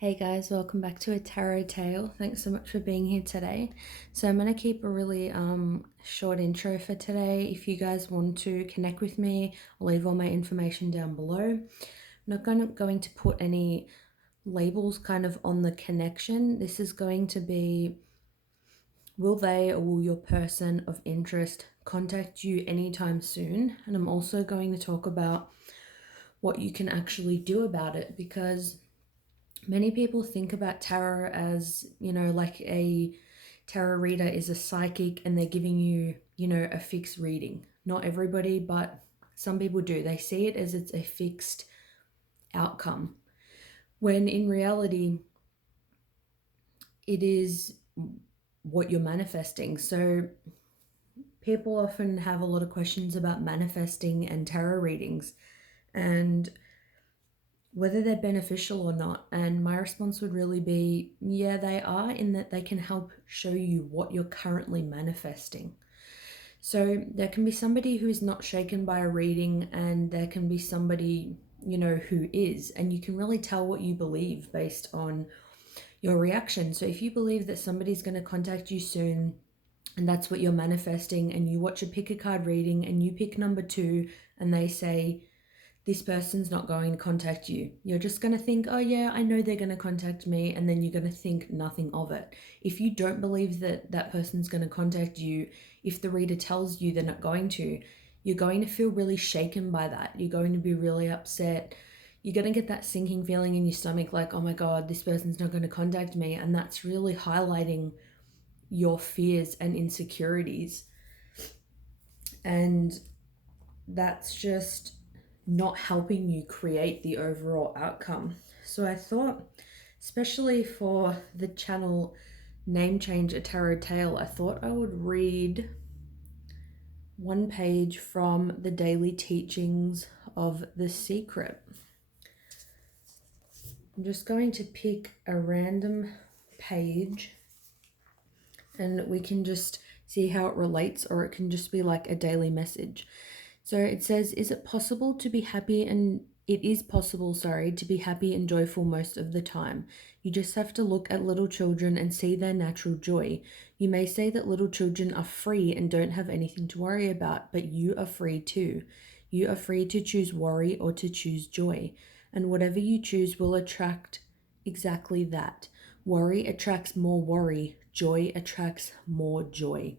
Hey guys, welcome back to a tarot tale. Thanks so much for being here today. So I'm going to keep a really short intro for today. If you guys want to connect with me, I'll leave all my information down below. I'm not going to put any labels kind of on the connection. This is going to be, will they or will your person of interest contact you anytime soon? And I'm also going to talk about what you can actually do about it, because many people think about tarot as, like a tarot reader is a psychic and they're giving you, a fixed reading. Not everybody, but some people do. They see it as it's a fixed outcome, when in reality, it is what you're manifesting. So people often have a lot of questions about manifesting and tarot readings and whether they're beneficial or not. And my response would really be, yeah, they are, in that they can help show you what you're currently manifesting. So there can be somebody who is not shaken by a reading, and there can be somebody, who is, and you can really tell what you believe based on your reaction. So if you believe that somebody's going to contact you soon, and that's what you're manifesting, and you watch a pick a card reading and you pick number 2 and they say, this person's not going to contact you, you're just going to think, oh yeah, I know they're going to contact me, and then you're going to think nothing of it. If you don't believe that that person's going to contact you, if the reader tells you they're not going to, you're going to feel really shaken by that. You're going to be really upset. You're going to get that sinking feeling in your stomach, like, oh my God, this person's not going to contact me. And that's really highlighting your fears and insecurities. And that's just not helping you create the overall outcome. So I thought, especially for the channel Name Change a Tarot Tale, I thought I would read one page from the daily teachings of The Secret. I'm just going to pick a random page and we can just see how it relates, or it can just be like a daily message. So it says, is it possible to be happy and it is possible, to be happy and joyful most of the time. You just have to look at little children and see their natural joy. You may say that little children are free and don't have anything to worry about, but you are free too. You are free to choose worry or to choose joy. And whatever you choose will attract exactly that. Worry attracts more worry. Joy attracts more joy.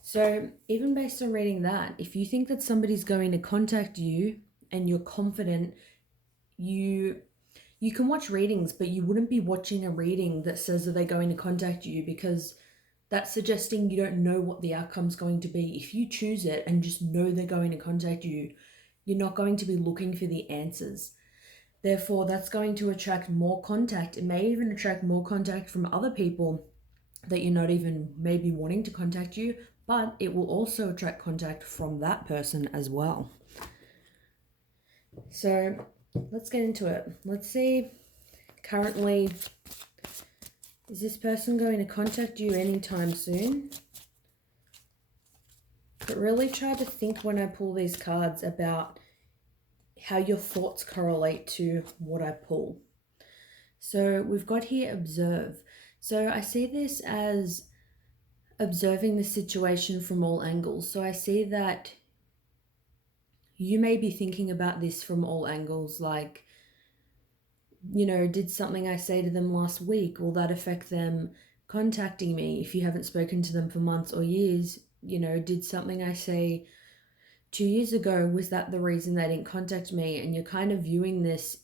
So even based on reading that, if you think that somebody's going to contact you and you're confident, you can watch readings, but you wouldn't be watching a reading that says that they're going to contact you, because that's suggesting you don't know what the outcome's going to be. If you choose it and just know they're going to contact you, you're not going to be looking for the answers. Therefore, that's going to attract more contact. It may even attract more contact from other people that you're not even maybe wanting to contact you, but it will also attract contact from that person as well. So let's get into it. Let's see, currently, is this person going to contact you anytime soon? But really try to think, when I pull these cards, about how your thoughts correlate to what I pull. So we've got here observe. So I see this as observing the situation from all angles. So I see that you may be thinking about this from all angles, like, did something I say to them last week, will that affect them contacting me? If you haven't spoken to them for months or years, did something I say 2 years ago, was that the reason they didn't contact me? And you're kind of viewing this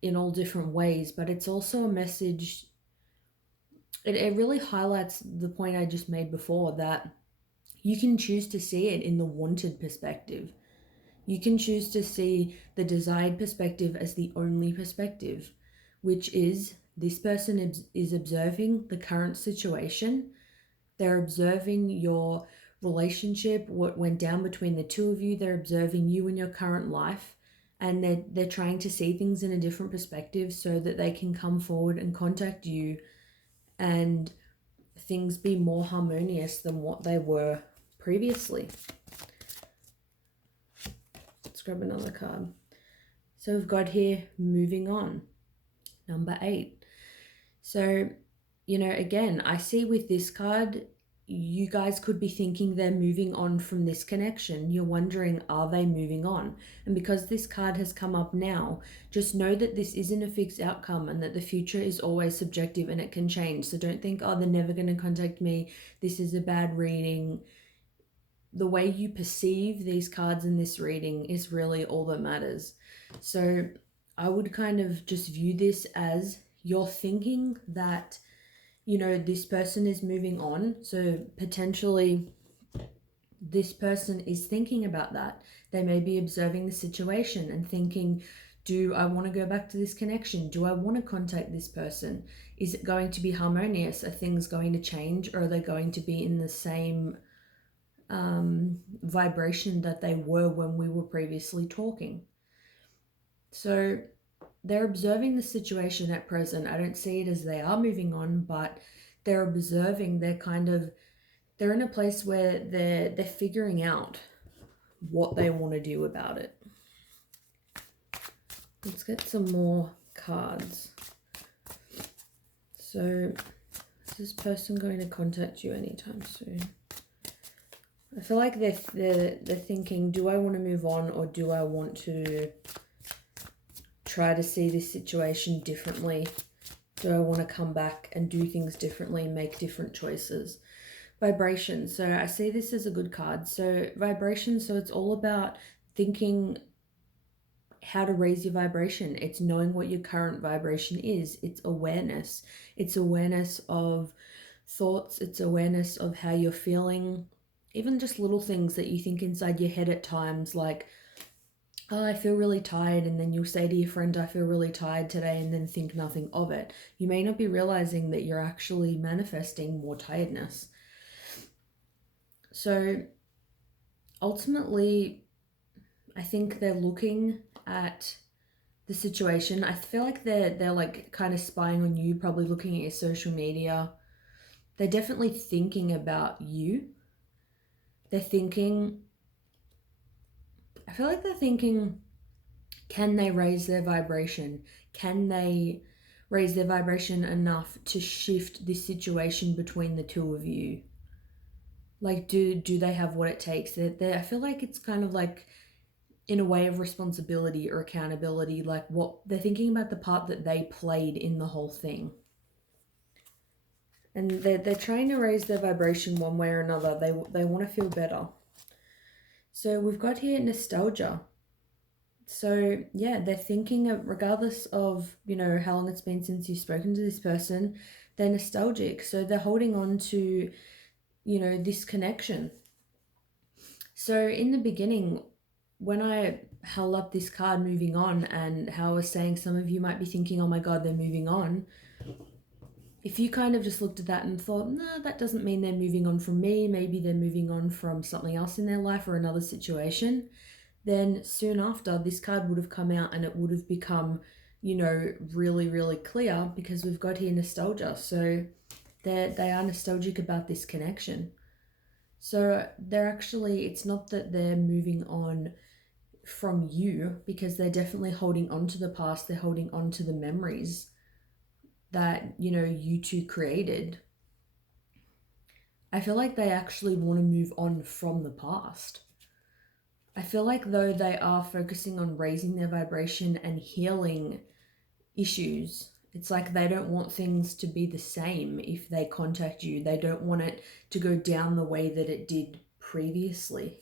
in all different ways, but it's also a message. It really highlights the point I just made before, that you can choose to see it in the wanted perspective. You can choose to see the desired perspective as the only perspective, which is, this person is observing the current situation. They're observing your relationship, what went down between the two of you. They're observing you and your current life, and they're trying to see things in a different perspective so that they can come forward and contact you and things be more harmonious than what they were previously. Let's grab another card. So we've got here, moving on. Number 8. So, again, I see with this card, you guys could be thinking they're moving on from this connection. You're wondering, are they moving on? And because this card has come up now, just know that this isn't a fixed outcome and that the future is always subjective and it can change. So don't think, oh, they're never going to contact me. This is a bad reading. The way you perceive these cards in this reading is really all that matters. So I would kind of just view this as you're thinking that this person is moving on. So potentially this person is thinking about that. They may be observing the situation and thinking, do I want to go back to this connection? Do I want to contact this person? Is it going to be harmonious? Are things going to change, or are they going to be in the same vibration that they were when we were previously talking? So they're observing the situation at present. I don't see it as they are moving on, but they're observing. They're in a place where they're figuring out what they want to do about it. Let's get some more cards. So is this person going to contact you anytime soon? I feel like they're thinking, do I want to move on, or do I want to try to see this situation differently? Do I want to come back and do things differently, make different choices? Vibration. So I see this as a good card. So vibration, so it's all about thinking how to raise your vibration. It's knowing what your current vibration is. It's awareness. It's awareness of thoughts. It's awareness of how you're feeling. Even just little things that you think inside your head at times, like, oh, I feel really tired, and then you'll say to your friend, I feel really tired today, and then think nothing of it. You may not be realizing that you're actually manifesting more tiredness. So ultimately, I think they're looking at the situation. I feel like they're like kind of spying on you, probably looking at your social media. They're definitely thinking about you. I feel like they're thinking, can they raise their vibration? Can they raise their vibration enough to shift this situation between the two of you? Like, do they have what it takes? I feel like it's kind of like in a way of responsibility or accountability, like what they're thinking about, the part that they played in the whole thing. And they're trying to raise their vibration one way or another. They want to feel better. So we've got here nostalgia. So yeah, they're thinking of, regardless of, how long it's been since you've spoken to this person, they're nostalgic. So they're holding on to, this connection. So in the beginning, when I held up this card, moving on, and how I was saying some of you might be thinking, oh my God, they're moving on. If you kind of just looked at that and thought, nah, that doesn't mean they're moving on from me, maybe they're moving on from something else in their life or another situation, then soon after this card would have come out and it would have become, really, really clear, because we've got here nostalgia. So they are nostalgic about this connection. So it's not that they're moving on from you, because they're definitely holding on to the past. They're holding on to the memories that, you two created. I feel like they actually want to move on from the past. I feel like though they are focusing on raising their vibration and healing issues, it's like they don't want things to be the same if they contact you. They don't want it to go down the way that it did previously.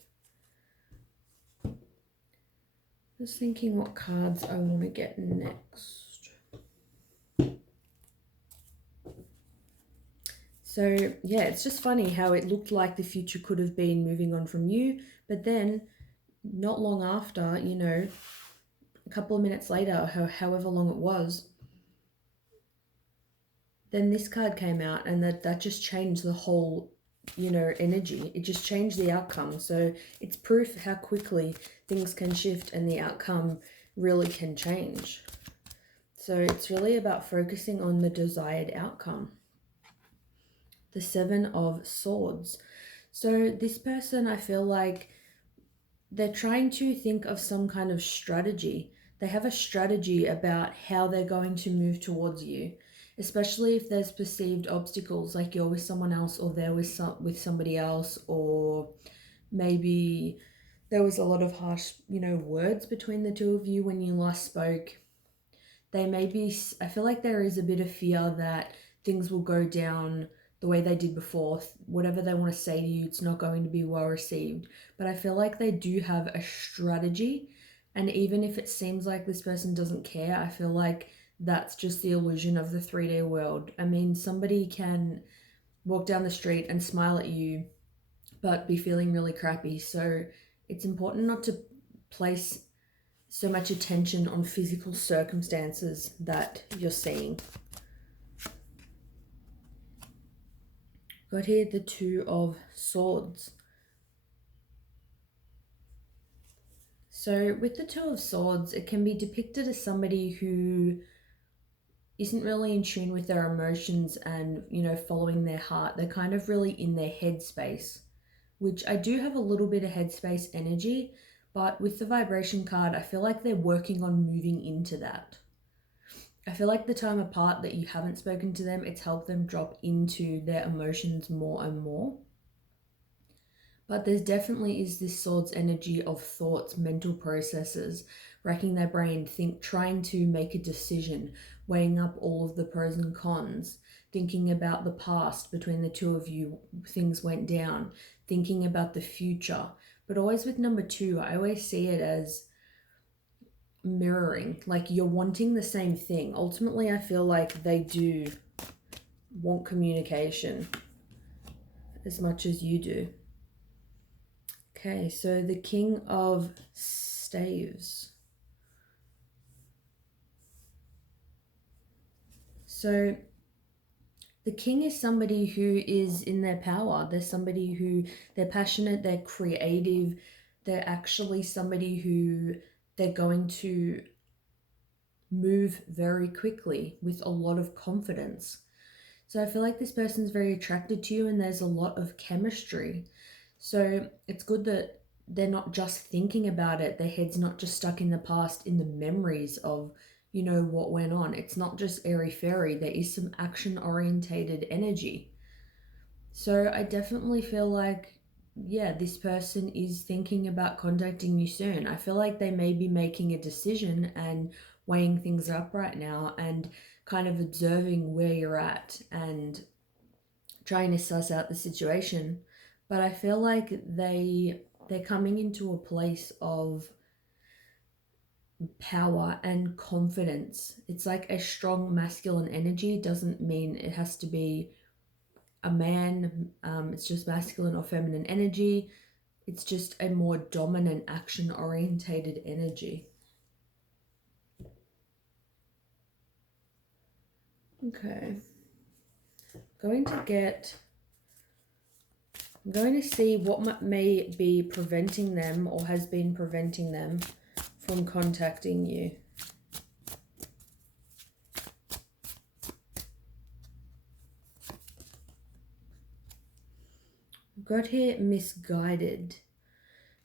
Just thinking what cards I want to get next. So yeah, it's just funny how it looked like the future could have been moving on from you, but then not long after, a couple of minutes later, however long it was, then this card came out, and that just changed the whole, energy. It just changed the outcome. So it's proof how quickly things can shift and the outcome really can change. So it's really about focusing on the desired outcome. The 7 of Swords. So this person, I feel like they're trying to think of some kind of strategy. They have a strategy about how they're going to move towards you, especially if there's perceived obstacles, like you're with someone else or they're with somebody else, or maybe there was a lot of harsh, words between the two of you when you last spoke. They may be, I feel like there is a bit of fear that things will go down the way they did before. Whatever they want to say to you, it's not going to be well received. But I feel like they do have a strategy. And even if it seems like this person doesn't care, I feel like that's just the illusion of the 3D world. I mean, somebody can walk down the street and smile at you, but be feeling really crappy. So it's important not to place so much attention on physical circumstances that you're seeing. Got here the Two of Swords. So with the Two of Swords, it can be depicted as somebody who isn't really in tune with their emotions and, following their heart. They're kind of really in their headspace, which I do have a little bit of headspace energy, but with the vibration card, I feel like they're working on moving into that. I feel like the time apart that you haven't spoken to them, it's helped them drop into their emotions more and more. But there's definitely is this sword's energy of thoughts, mental processes, racking their brain, trying to make a decision, weighing up all of the pros and cons, thinking about the past between the two of you, things went down, thinking about the future. But always with number two, I always see it as mirroring, like you're wanting the same thing. Ultimately, I feel like they do want communication as much as you do. Okay, so the King of Staves. So the king is somebody who is in their power. They're somebody who, they're passionate, they're creative, they're actually somebody who they're going to move very quickly with a lot of confidence. So I feel like this person's very attracted to you and there's a lot of chemistry. So it's good that they're not just thinking about it. Their head's not just stuck in the past, in the memories of, what went on. It's not just airy-fairy. There is some action-orientated energy. So I definitely feel like, yeah, this person is thinking about contacting you soon. I feel like they may be making a decision and weighing things up right now and kind of observing where you're at and trying to suss out the situation. But I feel like they're coming into a place of power and confidence. It's like a strong masculine energy. Doesn't mean it has to be a man. It's just masculine or feminine energy. It's just a more dominant, action orientated energy. Okay. I'm going to see what may be preventing them or has been preventing them from contacting you. Got here misguided.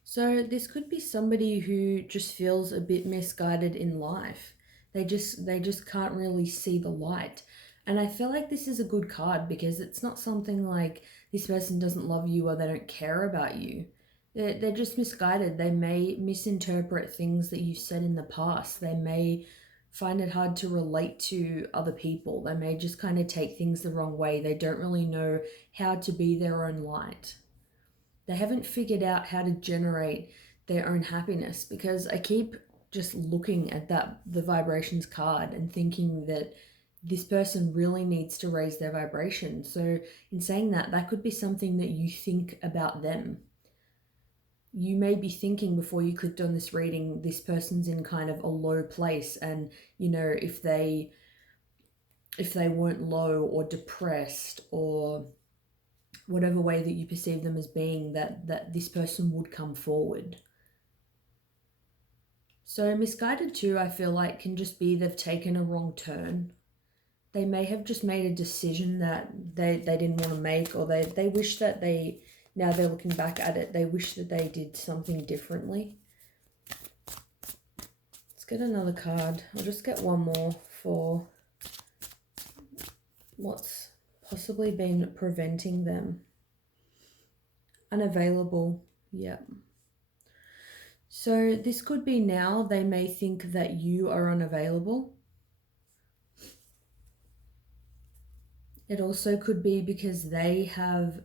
So this could be somebody who just feels a bit misguided in life. They just can't really see the light. And I feel like this is a good card because it's not something like this person doesn't love you or they don't care about you. They're just misguided. They may misinterpret things that you've said in the past. They may find it hard to relate to other people. They may just kind of take things the wrong way. They don't really know how to be their own light. They haven't figured out how to generate their own happiness, because I keep just looking at the vibrations card and thinking that this person really needs to raise their vibration. So in saying that, that could be something that you think about them. You may be thinking before you clicked on this reading, this person's in kind of a low place, and if they weren't low or depressed or whatever way that you perceive them as being, that this person would come forward. So misguided too, I feel like, can just be they've taken a wrong turn. They may have just made a decision that they didn't want to make, or they wish that now they're looking back at it, they wish that they did something differently. It's get another card. I'll just get one more for what's possibly been preventing them. Unavailable. Yep. So this could be now they may think that you are unavailable. It also could be because they have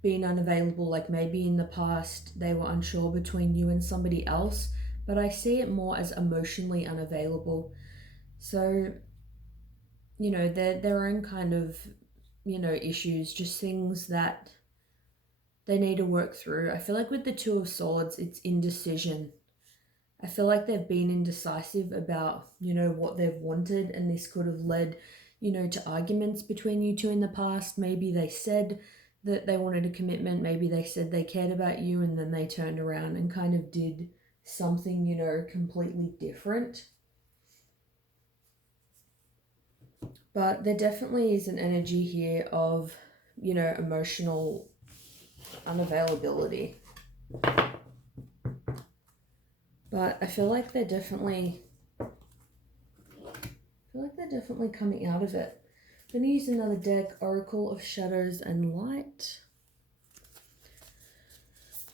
been unavailable, like maybe in the past they were unsure between you and somebody else, but I see it more as emotionally unavailable. So, you know, their own kind of, you know, issues, just things that they need to work through. I feel like with the Two of Swords, it's indecision. I feel like they've been indecisive about, you know, what they've wanted, and this could have led, you know, to arguments between you two in the past. Maybe they said that they wanted a commitment, maybe they said they cared about you, and then they turned around and kind of did something, you know, completely different. But there definitely is an energy here of, you know, emotional unavailability. But I feel like they're definitely coming out of it. I'm going to use another deck, Oracle of Shadows and Light.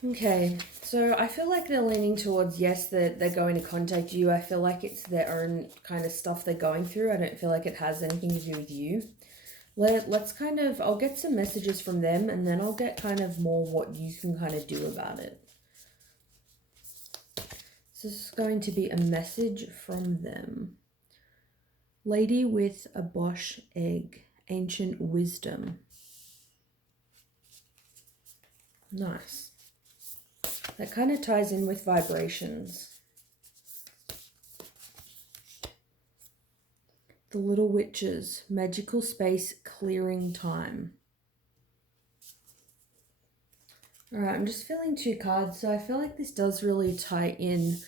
Okay, so I feel like they're leaning towards, yes, they're going to contact you. I feel like it's their own kind of stuff they're going through. I don't feel like it has anything to do with you. Let's kind of, I'll get some messages from them, and then I'll get kind of more what you can kind of do about it. So this is going to be a message from them. Lady with a Bosch egg, ancient wisdom. Nice. That kind of ties in with vibrations. The Little Witches, magical space, clearing time. Alright, I'm just feeling two cards, so I feel like this does really tie in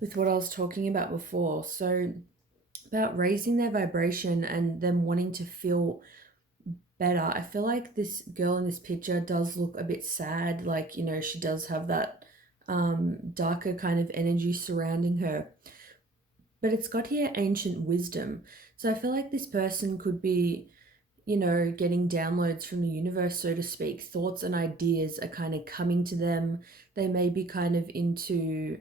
with what I was talking about before. So, about raising their vibration and them wanting to feel better. I feel like this girl in this picture does look a bit sad, like, you know, she does have that darker kind of energy surrounding her. But it's got here ancient wisdom. So I feel like this person could be, you know, getting downloads from the universe, so to speak. Thoughts and ideas are kind of coming to them. They may be kind of into,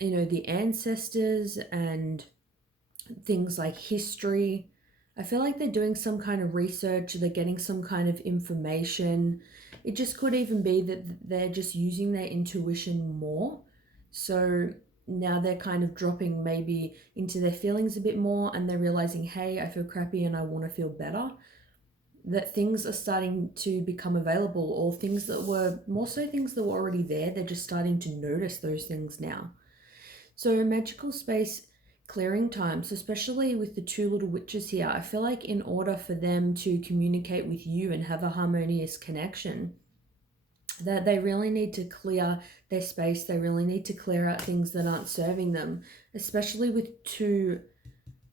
you know, the ancestors and things like history. I feel like they're doing some kind of research, they're getting some kind of information. It just could even be that they're just using their intuition more. So now they're kind of dropping maybe into their feelings a bit more, and they're realizing, hey, I feel crappy and I want to feel better. That things are starting to become available, or things that were more so things that were already there. They're just starting to notice those things now. So magical space, clearing time. So especially with the two little witches here, I feel like in order for them to communicate with you and have a harmonious connection, that they really need to clear their space. They really need to clear out things that aren't serving them, especially with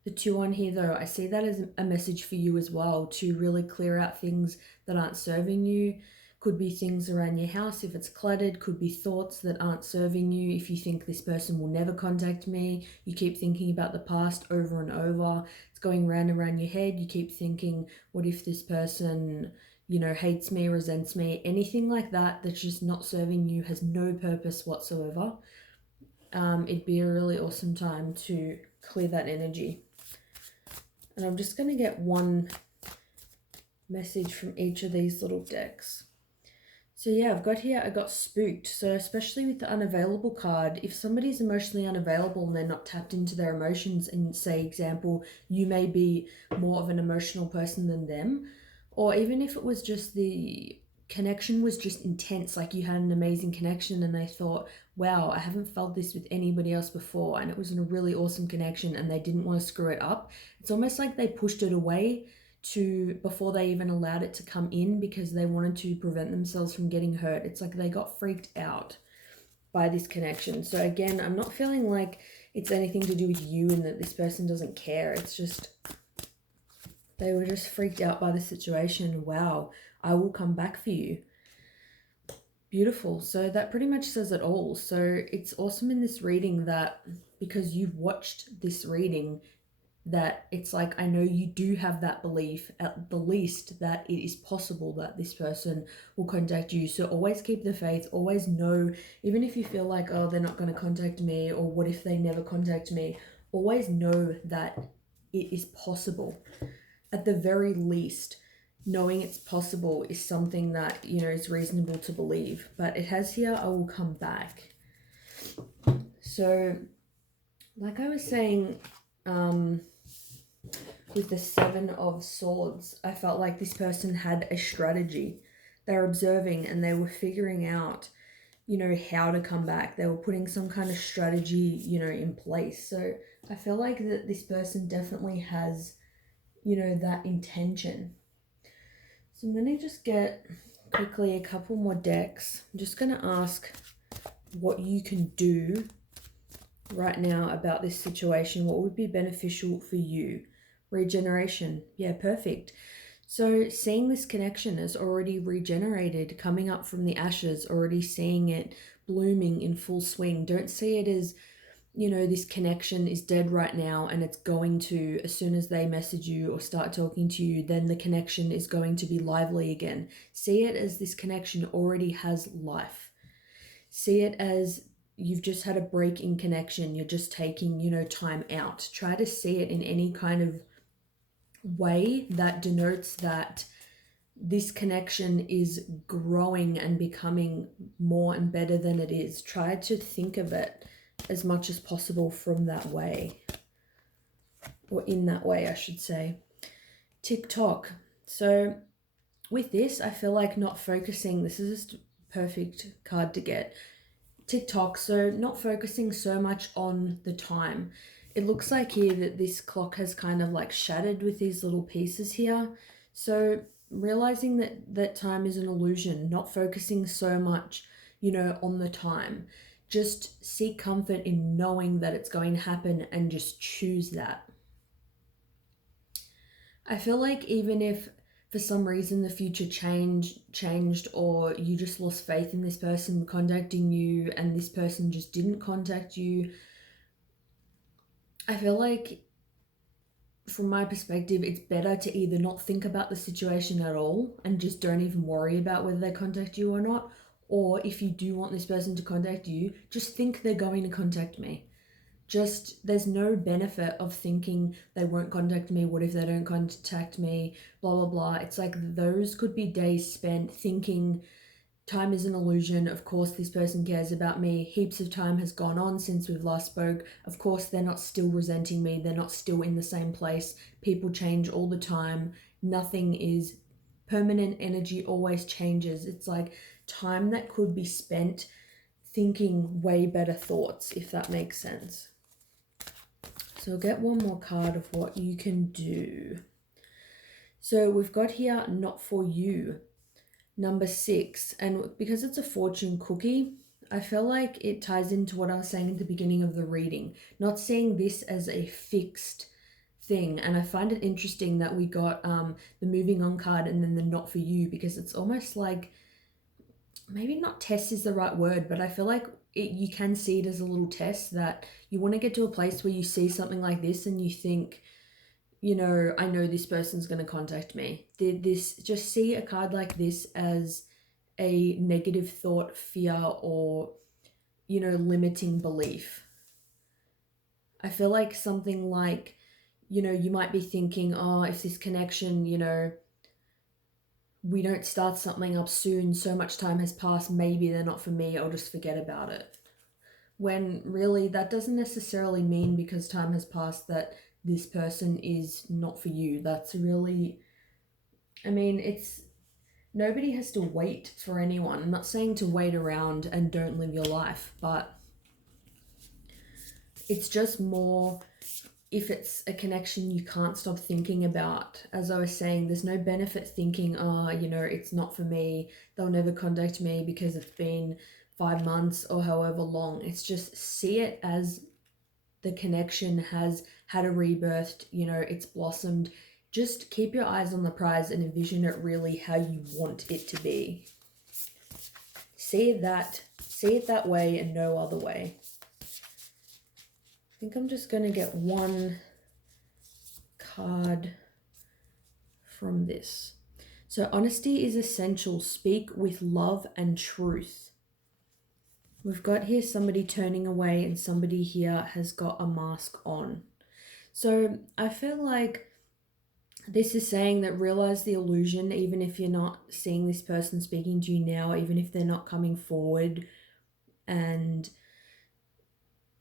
the two on here though. I see that as a message for you as well, to really clear out things that aren't serving you. Could be things around your house if it's cluttered, could be thoughts that aren't serving you. If you think this person will never contact me, you keep thinking about the past over and over. It's going round and around your head. You keep thinking, what if this person, you know, hates me, resents me, anything like that that's just not serving you, has no purpose whatsoever. It'd be a really awesome time to clear that energy. And I'm just going to get one message from each of these little decks. So yeah, I've got here, I got spooked. So especially with the unavailable card, if somebody's emotionally unavailable and they're not tapped into their emotions, and say, example, you may be more of an emotional person than them, or even if it was just the connection was just intense, like you had an amazing connection and they thought, wow, I haven't felt this with anybody else before, and it was a really awesome connection and they didn't want to screw it up. It's almost like they pushed it away before they even allowed it to come in, because they wanted to prevent themselves from getting hurt. It's like they got freaked out by this connection. So again, I'm not feeling like it's anything to do with you and that this person doesn't care. It's just they were just freaked out by the situation. Wow, I will come back for you. Beautiful. So that pretty much says it all. So it's awesome in this reading that because you've watched this reading, that it's like, I know you do have that belief at the least that it is possible that this person will contact you. So always keep the faith, always know, even if you feel like, oh, they're not going to contact me, or what if they never contact me, always know that it is possible. At the very least, knowing it's possible is something that, is reasonable to believe. But it has here, I will come back. So, like I was saying, with the Seven of Swords, I felt like this person had a strategy. They were observing and they were figuring out, how to come back. They were putting some kind of strategy, in place. So I feel like that this person definitely has, that intention. So I'm going to just get quickly a couple more decks. I'm just going to ask what you can do right now about this situation. What would be beneficial for you? Regeneration. Yeah, perfect. So seeing this connection as already regenerated, coming up from the ashes, already seeing it blooming in full swing. Don't see it as, this connection is dead right now and it's going to, as soon as they message you or start talking to you, then the connection is going to be lively again. See it as this connection already has life. See it as you've just had a break in connection. You're just taking, time out. Try to see it in any kind of way that denotes that this connection is growing and becoming more and better than it is. Try to think of it as much as possible from that way, or in that way, I should say. TikTok. So with this, I feel like not focusing, this is just a perfect card to get. TikTok, so not focusing so much on the time. It looks like here that this clock has kind of like shattered with these little pieces here. So realizing that time is an illusion, not focusing so much, on the time. Just seek comfort in knowing that it's going to happen and just choose that. I feel like even if for some reason the future changed, or you just lost faith in this person contacting you and this person just didn't contact you, I feel like from my perspective, it's better to either not think about the situation at all and just don't even worry about whether they contact you or not. Or if you do want this person to contact you, just think they're going to contact me. Just, there's no benefit of thinking they won't contact me. What if they don't contact me? Blah, blah, blah. It's like those could be days spent thinking time is an illusion. Of course, this person cares about me. Heaps of time has gone on since we've last spoke. Of course, they're not still resenting me. They're not still in the same place. People change all the time. Nothing is permanent. Energy always changes. It's like time that could be spent thinking way better thoughts, if that makes sense. So I'll get one more card of what you can do. So we've got here, not for you. Number 6, and because it's a fortune cookie, I feel like it ties into what I was saying at the beginning of the reading, not seeing this as a fixed thing. And I find it interesting that we got the moving on card and then the not for you, because it's almost like, maybe not test is the right word, but I feel like you can see it as a little test, that you want to get to a place where you see something like this and you think, I know this person's going to contact me. Just see a card like this as a negative thought, fear, or, limiting belief. I feel like something like, you might be thinking, oh, if this connection, we don't start something up soon, so much time has passed, maybe they're not for me, I'll just forget about it. When really that doesn't necessarily mean because time has passed that this person is not for you. That's really, it's, nobody has to wait for anyone. I'm not saying to wait around and don't live your life, but it's just more, if it's a connection you can't stop thinking about. As I was saying, there's no benefit thinking, it's not for me, they'll never contact me because it's been 5 months or however long. It's just see it as the connection has had a rebirth, it's blossomed. Just keep your eyes on the prize and envision it really how you want it to be. see it that way and no other way. I think I'm just going to get one card from this. So honesty is essential. Speak with love and truth. We've got here somebody turning away and somebody here has got a mask on. So I feel like this is saying that realize the illusion, even if you're not seeing this person speaking to you now, even if they're not coming forward and,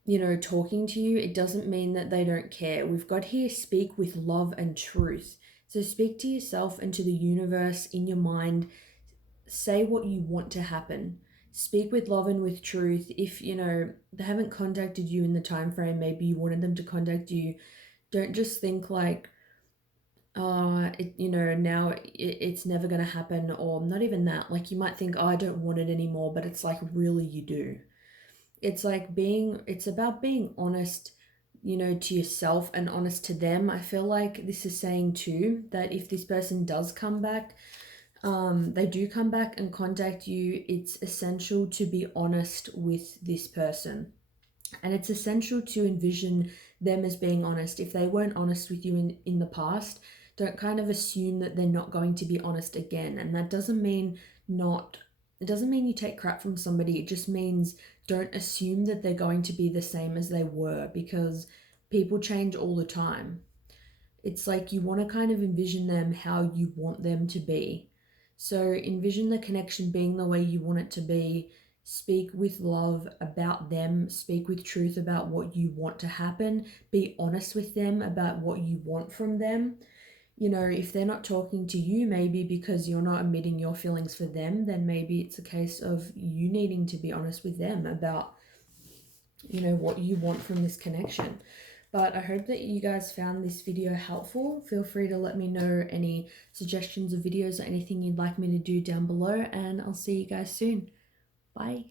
you know, talking to you, it doesn't mean that they don't care. We've got here speak with love and truth. So speak to yourself and to the universe in your mind. Say what you want to happen. Speak with love and with truth. If, you know, they haven't contacted you in the time frame, maybe you wanted them to contact you, don't just think like, you know, now it's never going to happen, or not even that. Like, you might think, oh, I don't want it anymore, but it's like, really, you do. It's like it's about being honest, you know, to yourself and honest to them. I feel like this is saying too that if this person does come back, they do come back and contact you, it's essential to be honest with this person. And it's essential to envision them as being honest. If they weren't honest with you in the past, don't kind of assume that they're not going to be honest again. And that doesn't mean it doesn't mean you take crap from somebody. It just means don't assume that they're going to be the same as they were, because people change all the time. It's like you want to kind of envision them how you want them to be. So envision the connection being the way you want it to be. Speak with love about them. Speak with truth about what you want to happen. Be honest with them about what you want from them. You know, if they're not talking to you, maybe because you're not admitting your feelings for them, then maybe it's a case of you needing to be honest with them about, you know, what you want from this connection. But I hope that you guys found this video helpful. Feel free to let me know any suggestions of videos or anything you'd like me to do down below, and I'll see you guys soon. Bye.